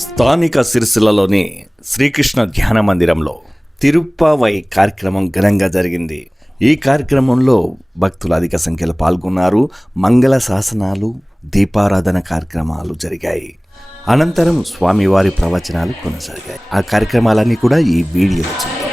స్థానిక సిరిసిల్లలోని శ్రీకృష్ణ ధ్యాన మందిరంలో తిరుప్పావై కార్యక్రమం ఘనంగా జరిగింది. ఈ కార్యక్రమంలో భక్తులు అధిక సంఖ్యలో పాల్గొన్నారు. మంగళ శాసనాలు, దీపారాధన కార్యక్రమాలు జరిగాయి. అనంతరం స్వామివారి ప్రవచనాలు కొనసాగాయి. ఆ కార్యక్రమాలన్నీ కూడా ఈ వీడియోలో చూద్దాం.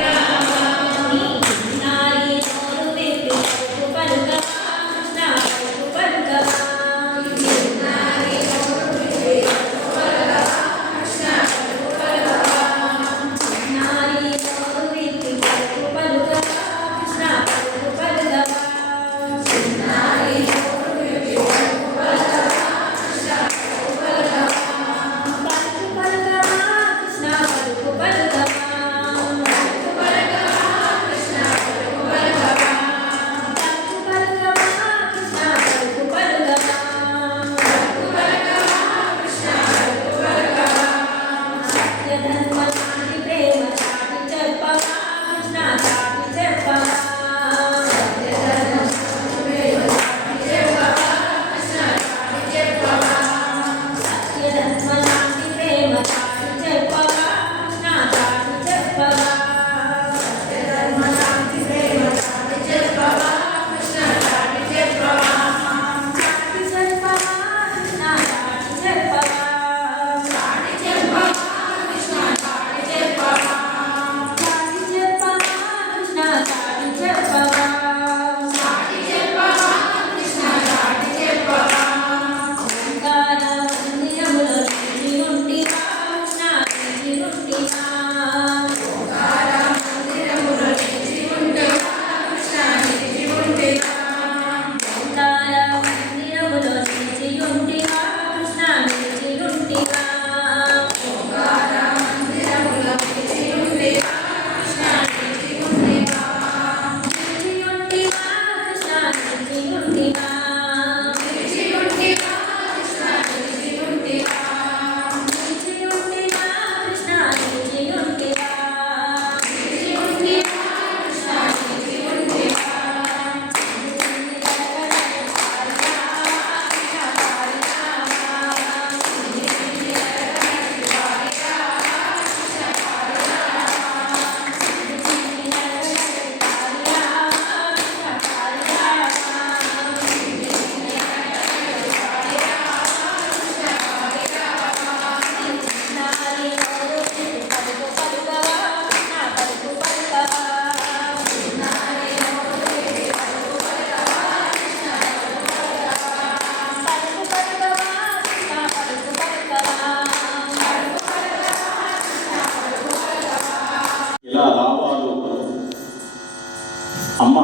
అమ్మ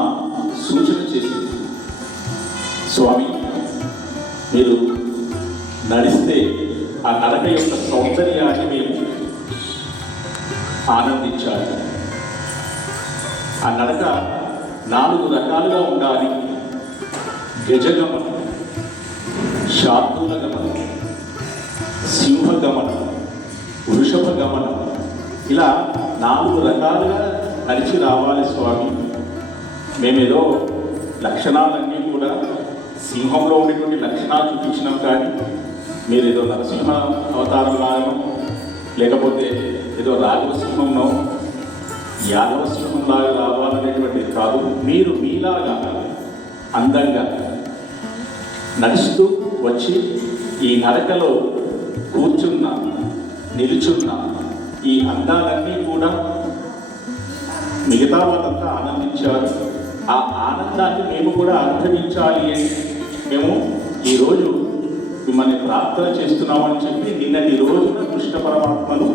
సూచన చేసింది, స్వామి మీరు నడిస్తే ఆ నడక యొక్క సౌందర్యాన్ని మేము ఆనందించాలి. ఆ నడక 4 రకాలుగా ఉండాలి. గజగమనం, శార్దూల గమనం, సింహగమనం, వృషభ గమనం, ఇలా 4 రకాలుగా నడిచి రావాలి స్వామి. మేమేదో లక్షణాలన్నీ కూడా సింహంలో ఉండేటువంటి లక్షణాలు చూపించినాం, కానీ మీరు ఏదో నరసింహ అవతారంలాగా లేకపోతే ఏదో రాఘవ సింహంలో యాదవ సింహంలాగా రావాలనేటువంటిది కాదు. మీరు మీలాగా అందంగా నడుస్తూ వచ్చి ఈ నడకలో కూర్చున్న, నిలుచున్న ఈ అందాలన్నీ కూడా మిగతా వాళ్ళంతా ఆనందించారు. ఆ ఆనందాన్ని మేము కూడా అనుభవించాలి అని మేము ఈరోజు మిమ్మల్ని ప్రార్థన చేస్తున్నామని చెప్పి నిన్నటి రోజున కృష్ణ పరమాత్మను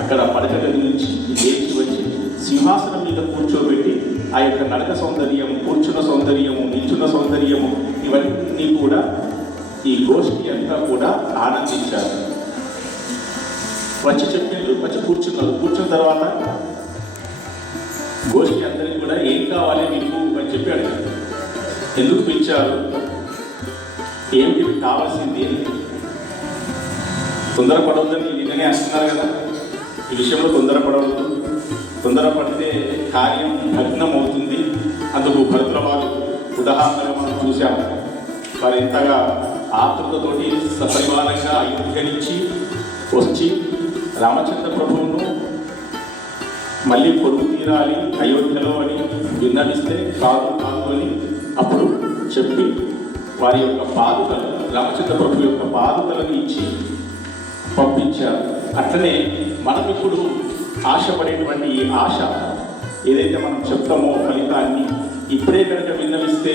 అక్కడ పడకగది నుంచి లేచి వచ్చి సింహాసనం మీద కూర్చోబెట్టి ఆ యొక్క నడక సౌందర్యం, కూర్చున్న సౌందర్యము, నిల్చున్న సౌందర్యము, ఇవన్నీ కూడా ఈ గోష్ఠి అంతా కూడా ఆనందించారు. వచ్చి చెప్పిండ్రు, వచ్చి కూర్చున్నారు. కూర్చున్న తర్వాత గోష్ఠి అందరికీ కూడా ఏం కావాలి మీకు అని చెప్పి అడిగారు. ఎందుకు పిలిచారు, ఏమిటి కావాల్సింది అని. తొందరపడవద్దని నిన్ననే అంటున్నారు కదా, ఈ విషయంలో తొందరపడవద్దు. తొందరపడితే కార్యం భగ్నం అవుతుంది. అందుకు భరతుల వారు ఉదాహరణగా మనం చూశాము. వారు ఎంతగా ఆతృతతోటి సపరివారంగా అయోధ్య నుంచి వచ్చి రామచంద్ర ప్రభువును మళ్ళీ కొడుకు తీరాలి అయోధ్యలో అని విన్నవిస్తే కాదు అని అప్పుడు చెప్పి వారి యొక్క పాదుకలు రామచంద్ర ప్రభు యొక్క పాదుకలను ఇచ్చి పంపించారు. అట్లనే మనం ఇప్పుడు ఆశపడేటువంటి ఈ ఆశ ఏదైతే మనం చెప్తామో ఫలితాన్ని ఇప్పుడే కనుక విన్నవిస్తే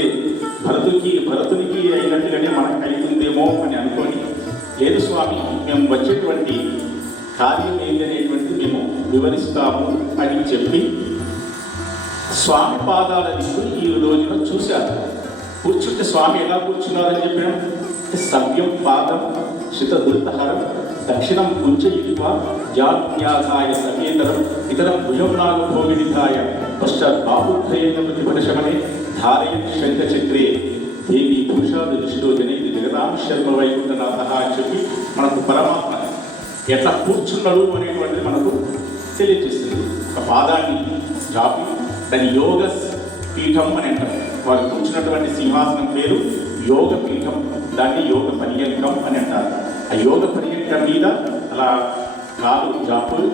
భరతునికి అయినట్టుగానే మనకు అవుతుందేమో అని అనుకొని, లేదు స్వామి మేము వచ్చేటువంటి కార్యం ఏంటనేటువంటిది మేము వివరిస్తాము అని చెప్పి స్వామి పాదాల దిక్కు ఈ రోజున చూశారు. కూర్చుంటే స్వామి ఎలా కూర్చున్నారని చెప్పాం, సవ్యం పాదం శితదుర్తహరం దక్షిణం కుంచయిత్వ జాత్యాసాయ సమేతరం ఇతరం భుజం నాగభోగినిధాయ పశ్చాత్ బాబుద్ధయేన ప్రతిపదశమనే ధారయన్ శంఖచక్రే దేవి భూషాదు దృష్టిలో జనేది జగదాం శర్మ వైకుంఠనాథ అని చెప్పి మనకు పరమాత్మ ఎట్లా కూర్చున్నాడు అనేటువంటిది మనకు తెలియజేస్తుంది. ఒక పాదాన్ని జాపి దాని యోగ పీఠం అని అంటారు. వారు కూర్చున్నటువంటి సింహాసనం పేరు యోగ పీఠం, దాన్ని యోగ పర్యంకం అని అంటారు. ఆ యోగ పర్యంకం మీద అలా కాలు జాపులు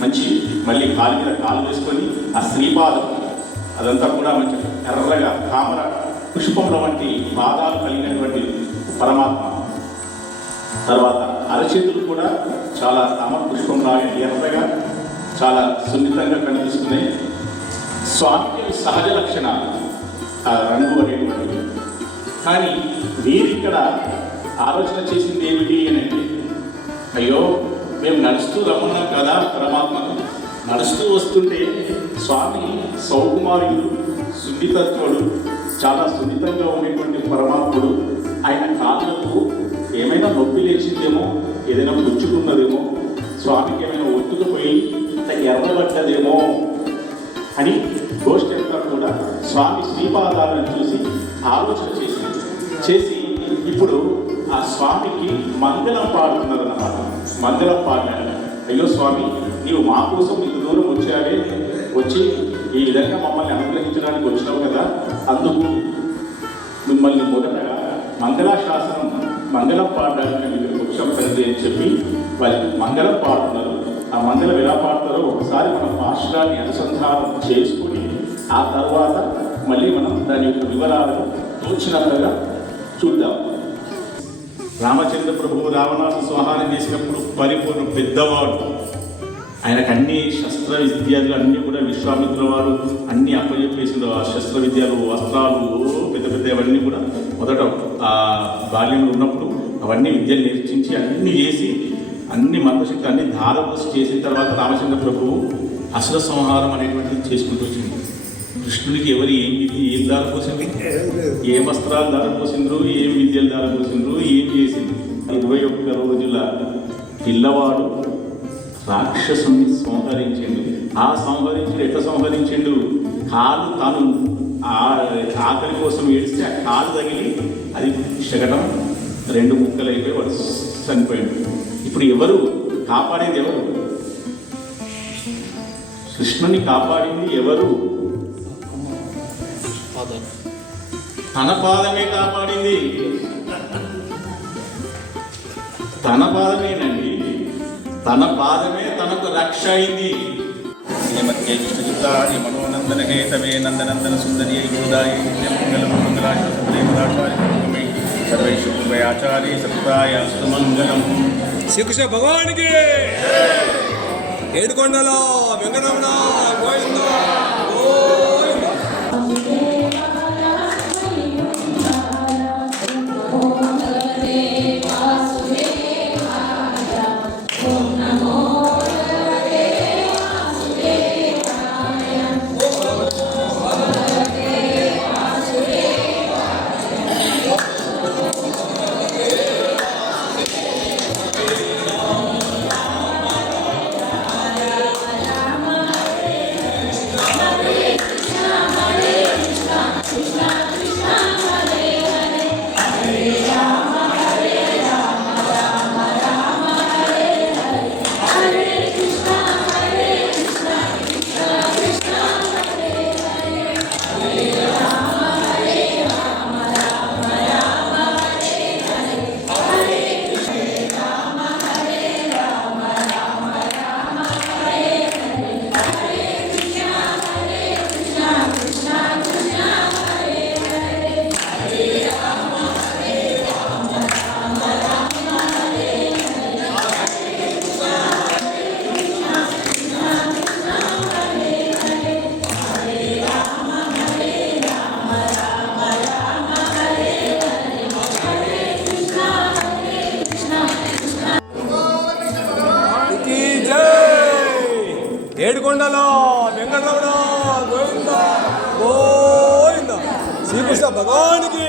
మంచి మళ్ళీ కాలు మీద కాలు వేసుకొని ఆ శ్రీపాదం అదంతా కూడా మంచి ఎర్రగా తామర పుష్పంలో వంటి పాదాలు కలిగినటువంటి పరమాత్మ. తర్వాత అరచేతులు కూడా చాలా తామర పుష్పంలాగా ఎర్రగా చాలా సున్నితంగా కనిపిస్తున్నాయి. స్వామికి సహజ లక్షణాలు ఆ రంగు అనేటువంటివి. కానీ వీరిక్కడ ఆలోచన చేసింది ఏమిటి అని అంటే, అయ్యో మేము నడుస్తూ రమ్మన్నాం కదా పరమాత్మను, నడుస్తూ వస్తుంటే స్వామి సౌకుమారుడు సున్నితత్వుడు చాలా సున్నితంగా ఉండేటువంటి పరమాత్ముడు, ఆయన కాళ్ళకు ఏమైనా నొప్పి లేచిందేమో, ఏదైనా పుచ్చుకున్నదేమో, స్వామికి ఏమైనా ఒత్తుకుపోయి ఎర్రబడ్డదేమో అని గోష్ఠి అంతా కూడా స్వామి శ్రీపాదాలను చూసి ఆలోచన చేసి ఇప్పుడు ఆ స్వామికి మంగళం పాడుతున్నారన్నమాట. మంగళం పాడినాడు. అయ్యో స్వామి, నీవు మా కోసం ఇంత దూరం వచ్చి ఈ విధంగా మమ్మల్ని అనుగ్రహించడానికి వచ్చినావు కదా, అందుకు మిమ్మల్ని మొదటగా మంగళాశాసనం మంగళం పాడడానికి మీకు వచ్చాం కదండి అని చెప్పి వాళ్ళకి మంగళం పాడుతున్నారు. ఆ మంగళం ఎలా పాడతారో ఒకసారి మనం పాశ్రాన్ని అనుసంధానం చేసుకుని ఆ తర్వాత మళ్ళీ మనం దాని యొక్క వివరాలను తోచినట్లుగా చూద్దాం. రామచంద్ర ప్రభువు రావణాసు సంహారం చేసినప్పుడు పరిపూర్ణ పెద్దవాడు, ఆయనకు అన్ని శస్త్ర విద్యలు అన్నీ కూడా విశ్వామిత్రుల వారు అన్నీ అప్పచెప్పేసిండు. ఆ శస్త్ర విద్యలు, వస్త్రాలు, పెద్ద పెద్దవన్నీ కూడా మొదట ఆ బాల్యంలో ఉన్నప్పుడు అవన్నీ విద్యలు నేర్చించి అన్నీ చేసి అన్ని మంత్రశక్తి అన్ని ధారపోసి చేసిన తర్వాత రామచంద్ర ప్రభువు అసుర సంహారం అనేటువంటిది చేసుకుంటూ వచ్చింది. కృష్ణుడికి ఎవరు ఏం దారపోసిండ్రు, ఏం వస్త్రాలు దారపోసిండ్రు, ఏం విద్యలు దారపోసిండ్రు, ఏం చేసిండ్రు. 21 రోజుల పిల్లవాడు రాక్షసుని సంహరించిండు. ఆ సంహరించుడు ఎట్లా సంహరించిండు, కాలు తాను ఆకలి కోసం ఏడిస్తే ఆ కాలు తగిలి అది శకటం 2 ముక్కలు అయిపోయి వాడు చనిపోయాడు. ఇప్పుడు ఎవరు కాపాడేది, ఎవరు కృష్ణుని కాపాడింది ఎవరు? తన పాదమే కాపాడింది, తన పాదమేనండి, తన పాదమే తనకు రక్ష అయింది. శ్రీమద్యయుక్తాయ మనోనందన హేతవే నందనందన సుందరి గోదాయ మంగళం మంగళాచార్య సర్వైషు ఆచార్య సత్తాయ అస్తు మంగళం. శ్రీకృష్ణ భగవానికి ఏడుకొండలో వెంకటరమణ గోవింద గోవింద. మండల వెంకటరమణ గోవింద గోవింద శ్రీకృష్ణ భగవానికి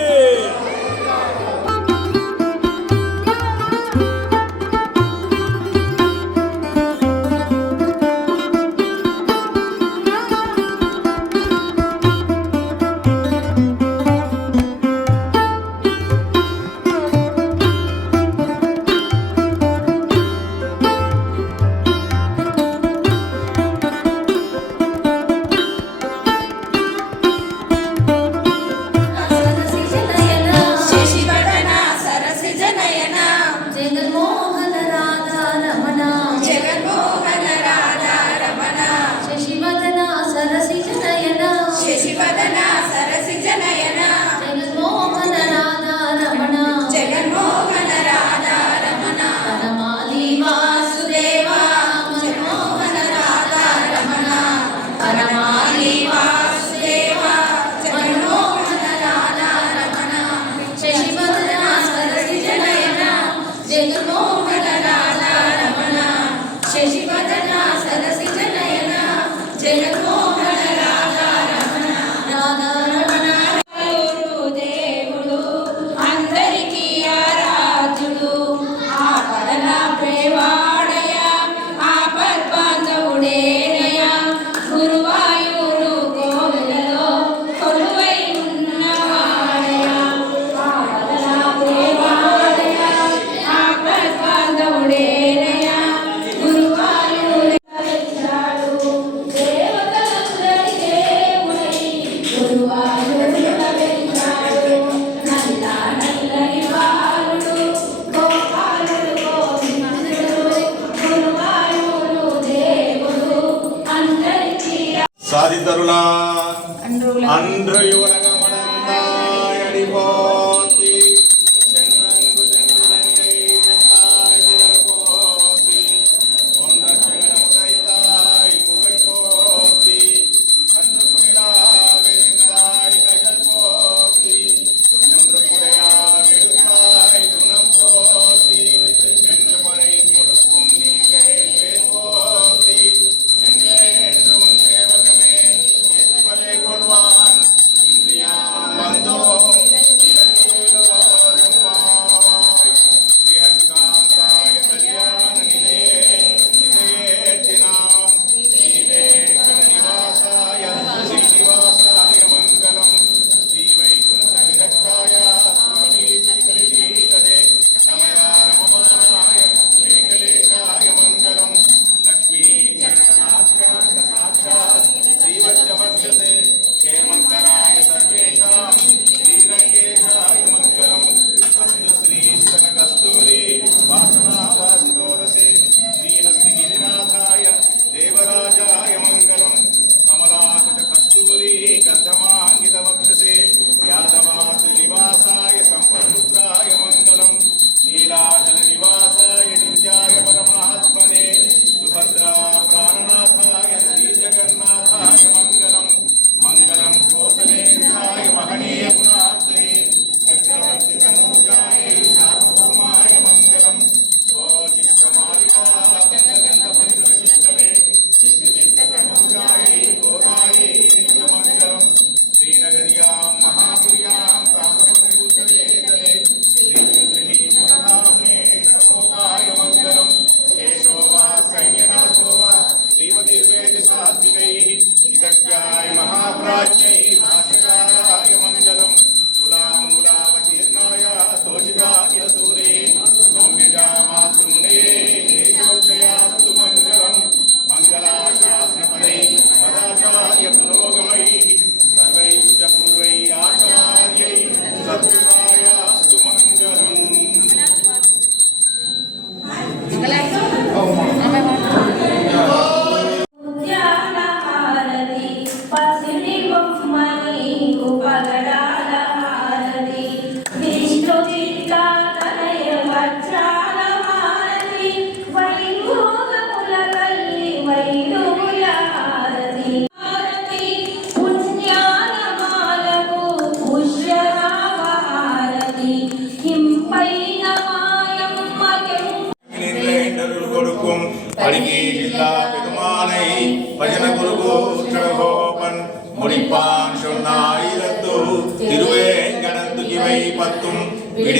శశివదన సరసిజ నయన జగన్మోహన రాధా రమణ జగన్మోహన రాధా రమణ శశివదన సరసిజ నయన శశివదన సరసిజ నయన జగన్మోహన రాధా రమణ జగన్మోహన రాధా రమణ పరమాది వాసుదేవ మనమోహన రాధా రమణ పరమాది వాసుదేవ జగన్మోహన రాధా రమణ శశివదన సరసిజ నయన జగన్మోహన రాధా రమణ శశివదన సరసిజ నయన జగన్మోహన రాధా రమణ రాధా రమణ దేవుడు అందరికీ ఆరాధ్యుడు ఆపదన ప్రేవాడయ ఆపద్బాంధవుడేనయ గురువాయూరు కోవెలలో కొలువై ఉన్నవాడయ ఆపదన ప్రేవాడయ ఆపద్బాంధవుడేనయ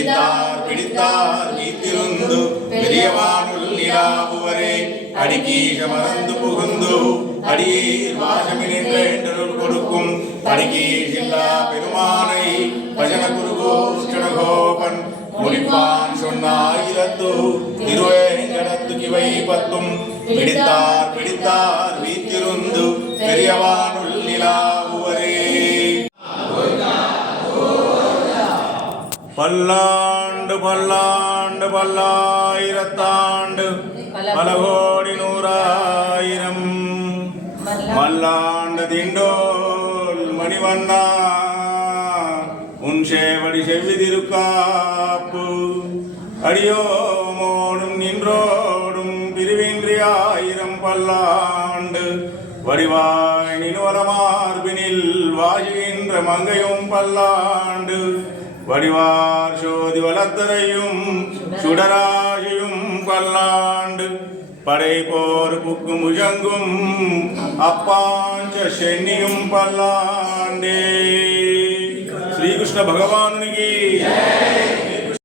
பிடித்தார் பிடித்தார் வீத்திருந்து பெரியவானுள் நிலாவுவரே அடிக்கீஷ மறந்து புகுந்து அடியீர் வாசமினின்றென்றருள் கொடுக்கும் படிக்கீஷில்லா பெருமானை பஜன குருகோஷ்டனகோபன் முடிப்பான் சொன்னாயிரத்து திருவேங்கடத்து கிவை பத்தும் பிடித்தார் பிடித்தார் வீத்திருந்து பெரியவானுள் நிலாவுவரே. பல்லாண்டு பல்லாண்டு பல்லாயிரத்தாண்டு பல கோடி நூறாயிரம் மல்லாண்டு திண்டோல் மணிவண்ணா உன் சேவடி செவ்வி திருக்காப்பு அடியோமோடும் நின்றோடும் பிரிவின்றி ஆயிரம் பல்லாண்டு வடிவாய் நின்வலமார்பினில் வாழுகின்ற மங்கையும் பல்லாண்டு வடிவார் சோதி வளத்தரையும் சுடராஜையும் பல்லாண்டு படைப்போர் புக்கு முழங்கும் அப்பாஞ்ச சென்னியும் பல்லாண்டே. శ్రీకృష్ణ భగవానునికి